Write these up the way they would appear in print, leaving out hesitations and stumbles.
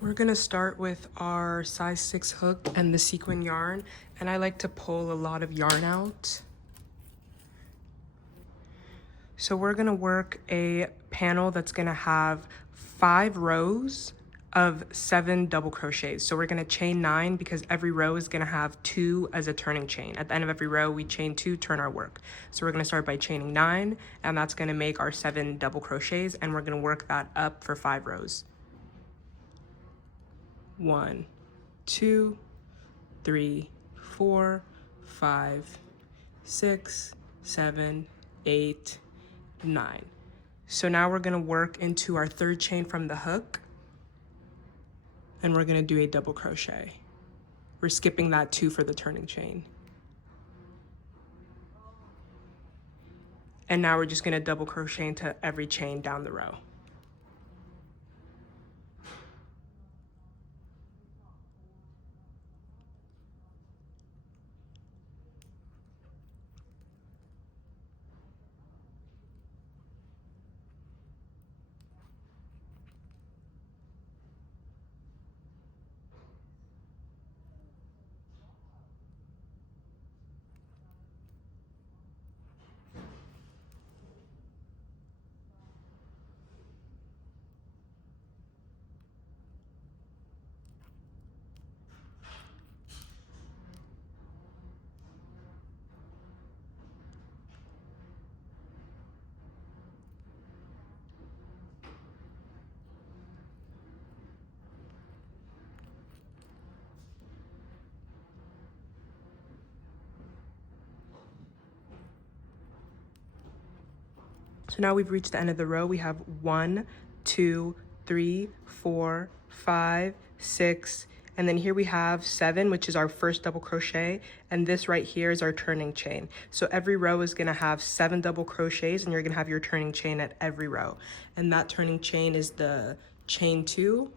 We're gonna start with our size 6 hook and the sequin yarn, and I like to pull a lot of yarn out. So we're gonna work a panel that's gonna have 5 rows of 7 double crochets. So we're gonna chain 9 because every row is gonna have 2 as a turning chain. At the end of every row, we chain 2, turn our work. So we're gonna start by chaining 9, and that's gonna make our 7 double crochets, and we're gonna work that up for 5 rows. 1, 2, 3, 4, 5, 6, 7, 8, 9. So now we're gonna work into our 3rd chain from the hook, and we're gonna do a double crochet. We're skipping that 2 for the turning chain. And now we're just gonna double crochet into every chain down the row. So now we've reached the end of the row. We have 1, 2, 3, 4, 5, 6, and then here we have 7, which is our first double crochet, and this right here is our turning chain. So every row is gonna have 7 double crochets, and you're gonna have your turning chain at every row. And that turning chain is the chain 2,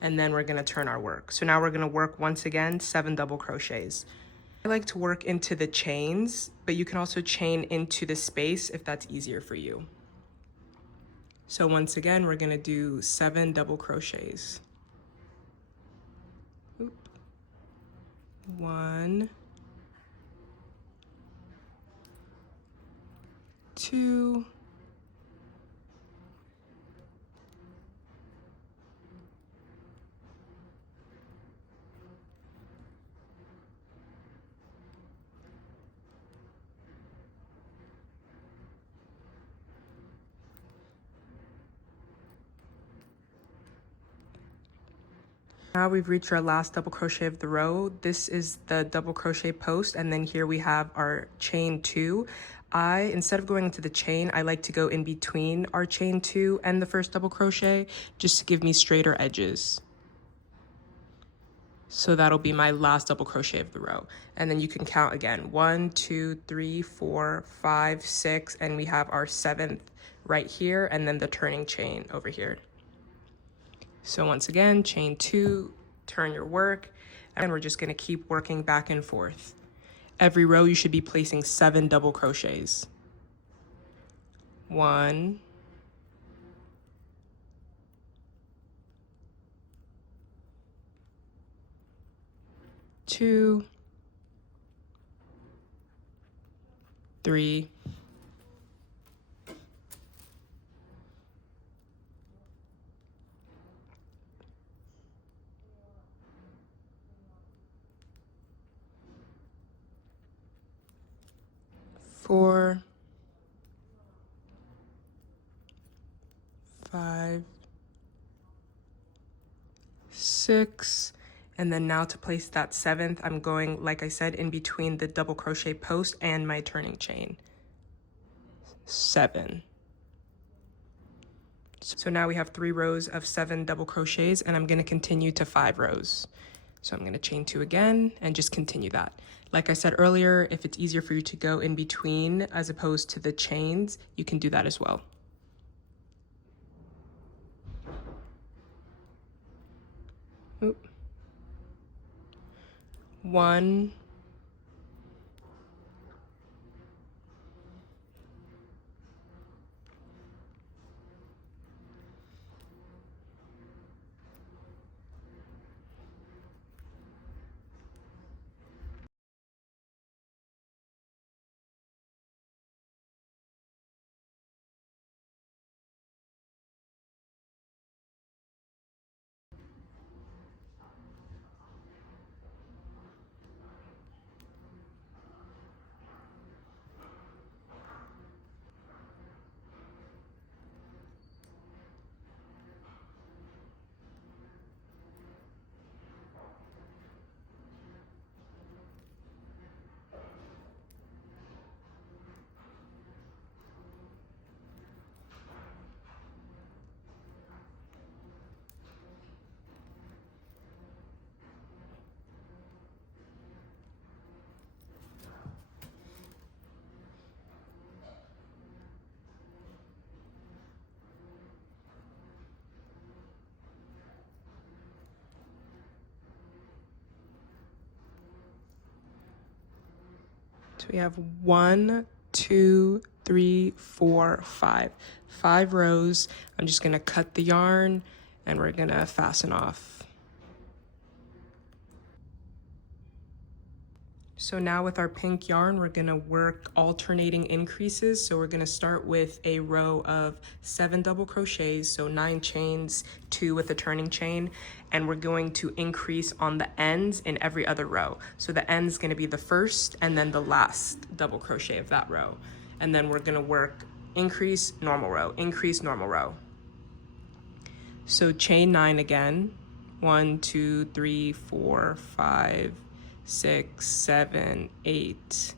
and then we're gonna turn our work. So now we're gonna work once again 7 double crochets. I like to work into the chains, but you can also chain into the space if that's easier for you. So once again, we're gonna do 7 double crochets. 1, 2, 3. Now we've reached our last double crochet of the row. This is the double crochet post, and then here we have our chain 2. Instead of going into the chain, I like to go in between our chain 2 and the first double crochet just to give me straighter edges. So that'll be my last double crochet of the row. And then you can count again, 1, 2, 3, 4, 5, 6, and we have our 7th right here, and then the turning chain over here. So once again, chain 2, turn your work, and we're just gonna keep working back and forth. Every row you should be placing 7 double crochets. 1, 2, 3, 4, 5, 6, and then now to place that 7th, I'm going, like I said, in between the double crochet post and my turning chain. 7. So now we have 3 rows of 7 double crochets, and I'm gonna continue to 5 rows. So I'm gonna chain 2 again and just continue that. Like I said earlier, if it's easier for you to go in between as opposed to the chains, you can do that as well. Oop. 1, So we have 1, 2, 3, 4, 5. 5 rows. I'm just gonna cut the yarn and we're gonna fasten off. So now with our pink yarn, we're gonna work alternating increases. So we're gonna start with a row of 7 double crochets, so 9 chains, 2 with a turning chain, and we're going to increase on the ends in every other row. So the end's gonna be the first and then the last double crochet of that row. And then we're gonna work increase, normal row, increase, normal row. So chain 9 again, 1, 2, 3, 4, 5, 6, 7, 8,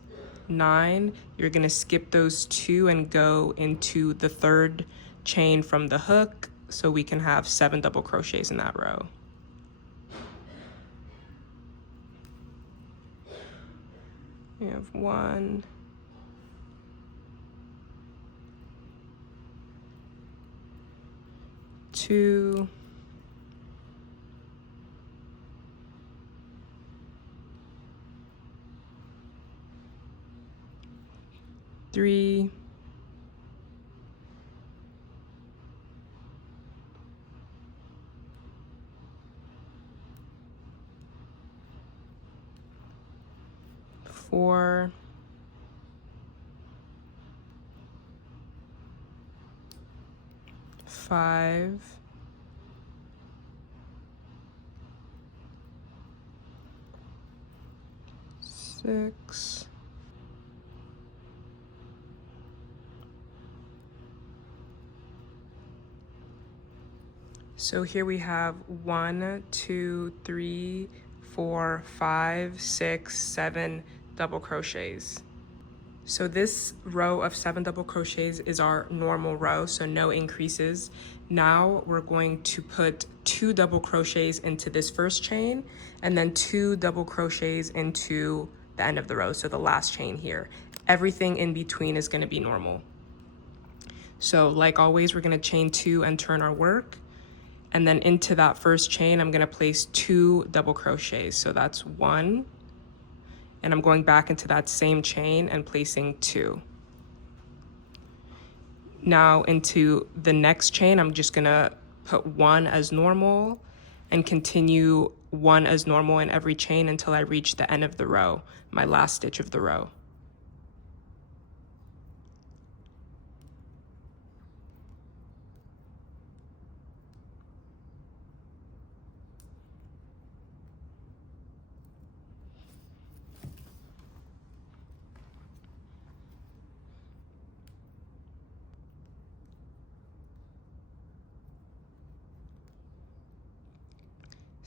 9. You're gonna skip those 2 and go into the third chain from the hook so we can have 7 double crochets in that row. We have 1, 2, 3, 4, 5, 6, 7. So here we have 1, 2, 3, 4, 5, 6, 7 double crochets. So this row of 7 double crochets is our normal row, so no increases. Now we're going to put 2 double crochets into this first chain and then 2 double crochets into the end of the row, so the last chain here. Everything in between is going to be normal. So like always, we're going to chain 2 and turn our work. And then into that first chain, I'm going to place 2 double crochets. So that's 1. And I'm going back into that same chain and placing 2. Now into the next chain, I'm just gonna put 1 as normal and continue 1 as normal in every chain until I reach the end of the row, my last stitch of the row.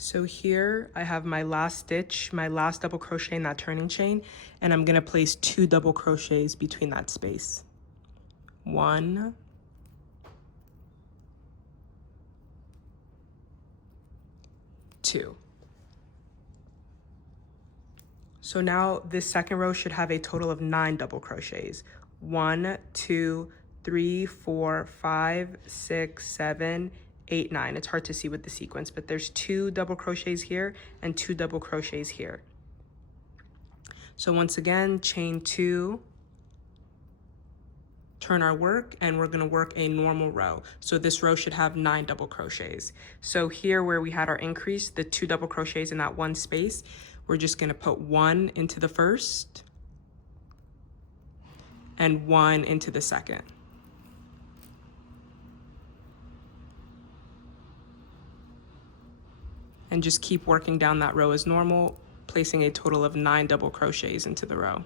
So here I have my last stitch, my last double crochet in that turning chain, and I'm gonna place 2 double crochets between that space. 1, 2. So now this second row should have a total of 9 double crochets. 1, 2, 3, 4, 5, 6, 7, 8, 9. It's hard to see with the sequence, but there's 2 double crochets here and 2 double crochets here. So once again, chain 2, turn our work, and we're gonna work a normal row. So this row should have 9 double crochets. So here where we had our increase, the 2 double crochets in that one space, we're just gonna put 1 into the first and 1 into the second. And just keep working down that row as normal, placing a total of 9 double crochets into the row.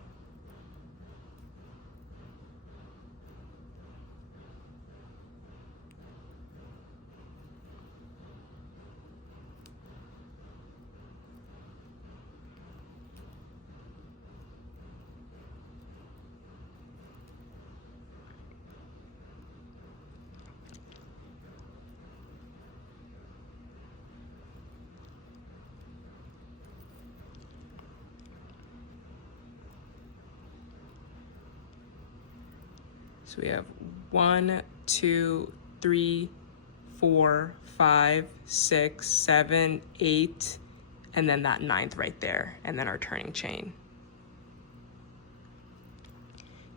So we have 1, 2, 3, 4, 5, 6, 7, 8, and then that 9th right there, and then our turning chain.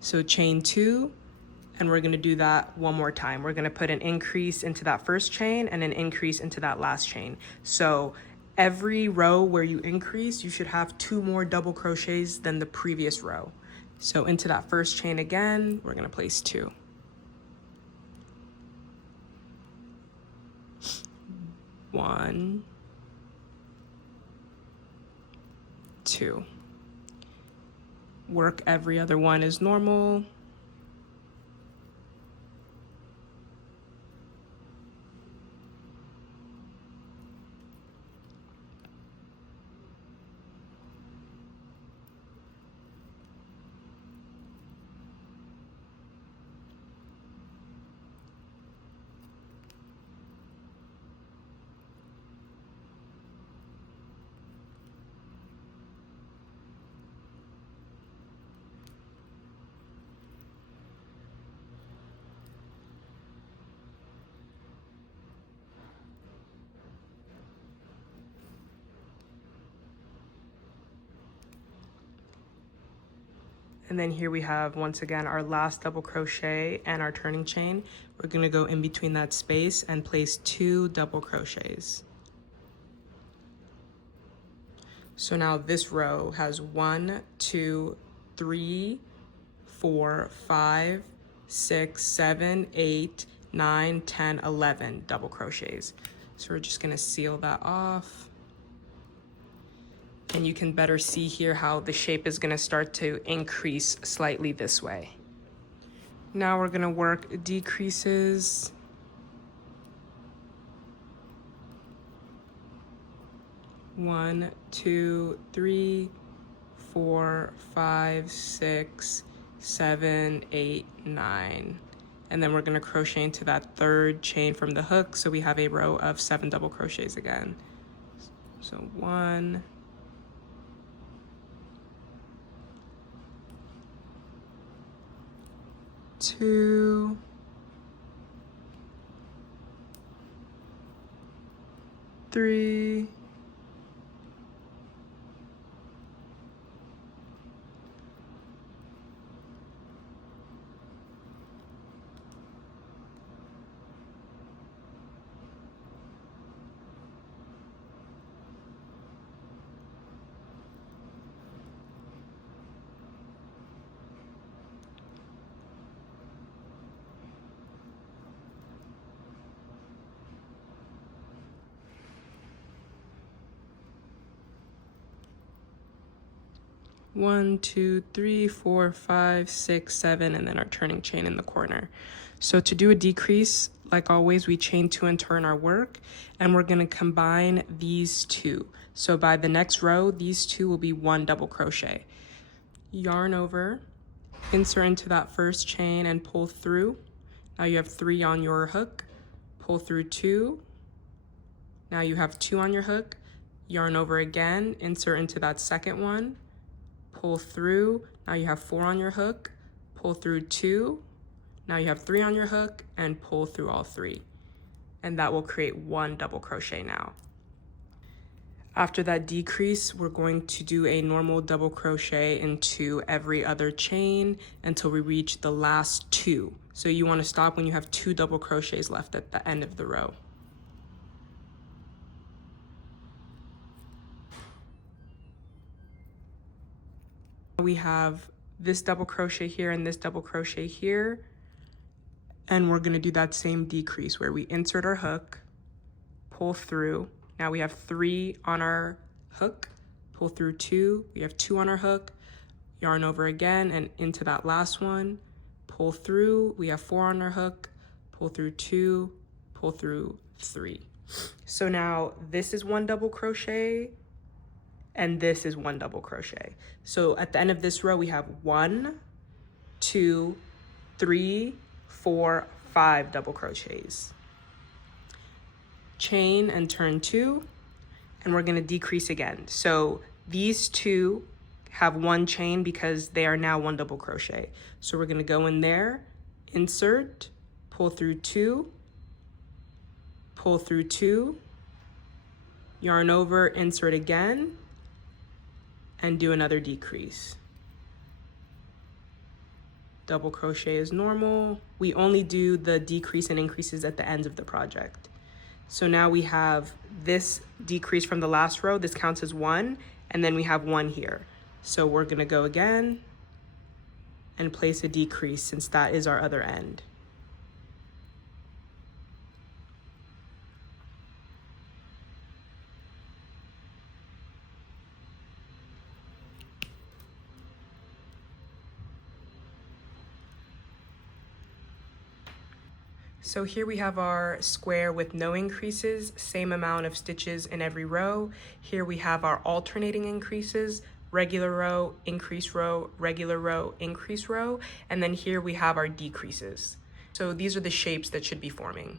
So chain 2, and we're going to do that one more time. We're going to put an increase into that first chain and an increase into that last chain. So every row where you increase, you should have 2 more double crochets than the previous row. So into that first chain again, we're going to place 2. 1, 2. Work every other one as normal. And then here we have, once again, our last double crochet and our turning chain. We're going to go in between that space and place 2 double crochets. So now this row has 1, 2, 3, 4, 5, 6, 7, 8, 9, 10, 11 double crochets. So we're just going to seal that off. And you can better see here how the shape is going to start to increase slightly this way. Now we're going to work decreases. One, 2, 3, 4, 5, 6, 7, 8, 9. And then we're going to crochet into that third chain from the hook, so we have a row of 7 double crochets again. So 1, 2, 3, 1, 2, 3, 4, 5, 6, 7, and then our turning chain in the corner. So to do a decrease, like always, we chain 2 and turn our work, and we're going to combine these 2. So by the next row, these 2 will be 1 double crochet. Yarn over, insert into that first chain and pull through. Now you have 3 on your hook, pull through 2. Now you have 2 on your hook, yarn over again, insert into that second one, pull through. Now you have 4 on your hook, pull through 2. Now you have 3 on your hook and pull through all 3. And that will create 1 double crochet now. After that decrease, we're going to do a normal double crochet into every other chain until we reach the last 2. So you want to stop when you have 2 double crochets left at the end of the row. We have this double crochet here and this double crochet here, and we're going to do that same decrease where we insert our hook, pull through. Now we have 3 on our hook, pull through 2. We have 2 on our hook, yarn over again and into that last one, pull through. We have 4 on our hook, pull through 2, pull through 3. So now this is 1 double crochet and this is 1 double crochet. So at the end of this row, we have 1, 2, 3, 4, 5 double crochets. Chain and turn 2, and we're going to decrease again. So these 2 have 1 chain because they are now 1 double crochet. So we're going to go in there, insert, pull through 2, pull through 2, yarn over, insert again, and do another decrease. double crochet as normal. We only do the decrease and increases at the ends of the project. So now we have this decrease from the last row. This counts as 1, and then we have 1 here. So we're gonna go again and place a decrease since that is our other end. So here we have our square with no increases, same amount of stitches in every row. Here we have our alternating increases, regular row, regular row, increase row, and then here we have our decreases. So these are the shapes that should be forming.